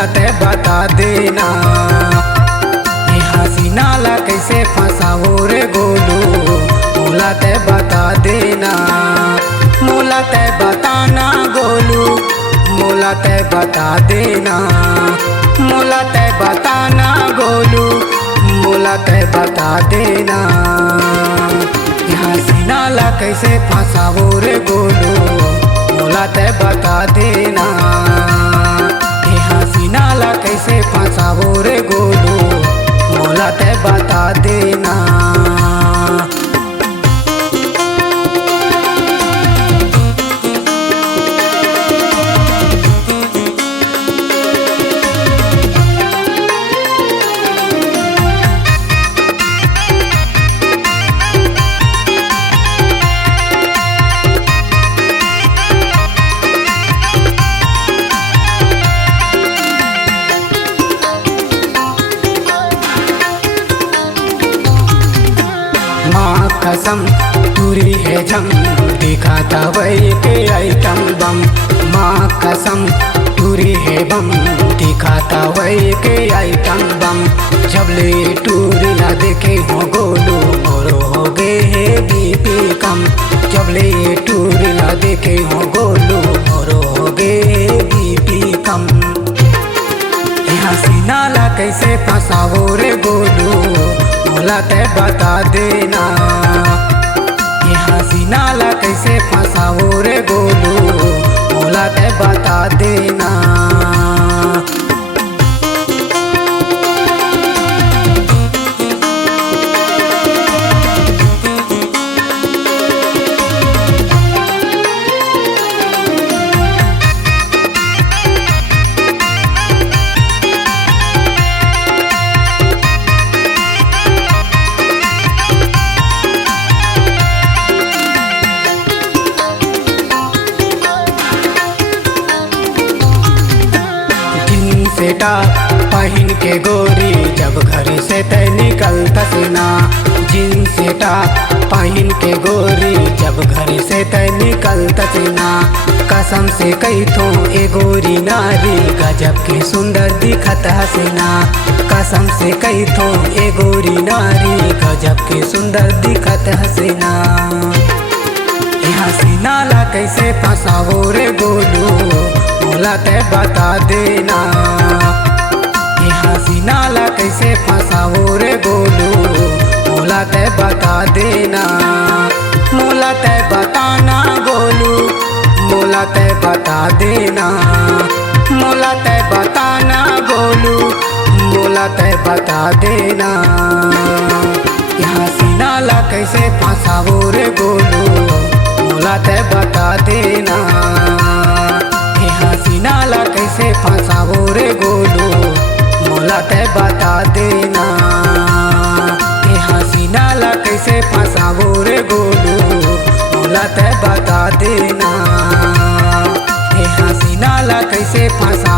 मोला ते बता देना। ये हसीना ला कैसे फंसाओ रे गोलू, मोला ते बता देना। मोला ते बताना गोलू, मोला ते बता देना। मोला ते बताना गोलू, मोला ते बता देना। ये हसीना ला कैसे फंसाओ रे गोलू, मोला ते बता देना। ये हसीना ला कैसे फंसाओ रे गोलू, मोला ते बता देना। माँ कसम पूरी है जम, दिखाता वही के आइटम बम। माँ कसम पूरी है बम, दिखाता वही के आइटम बम। जब ले टूरी ला देखे हो गोलू, मोरो हो गए है बीपी कम। जब ले टूरी ला देखे हो गोलू, मोरो हो गए है बीपी कम। हसीना ला कैसे फंसाओ रे गोलू, मोला ते बता देना। ये हसीना ला कैसे फंसाओ रे गोलू, मोला ते बता देना। सेटा पहन के गोरी, जब घर से तय निकलता सीना। जींस सेटा पहन के गोरी, जब घर से तय निकलता सीना। कसम से कही तो ए गोरी नारी, गजब के सुंदर दिखत हसीना। कसम से कही तो ए गोरी नारी, गजब के सुंदर दिखत हसीना। हसीना ला कैसे फंसाओ रे गोलू, मोला ते बता देना। ये हसीना ला कैसे फंसाओ रे गोलू, मोला ते बता देना। मोला ते बताना गोलू, मोला ते बता देना। मोला ते बताना गोलू, मोला ते बता देना। ये हसीना ला कैसे फंसाओ रे गोलू, मोला ते बता देना। ये हसीना ला कैसे फंसाओ रे गोलू, मोला ते बता देना। ये हसीना ला कैसे फंसाओ रे गोलू, मोला ते बता देना। ये हसीना ला कैसे फंसा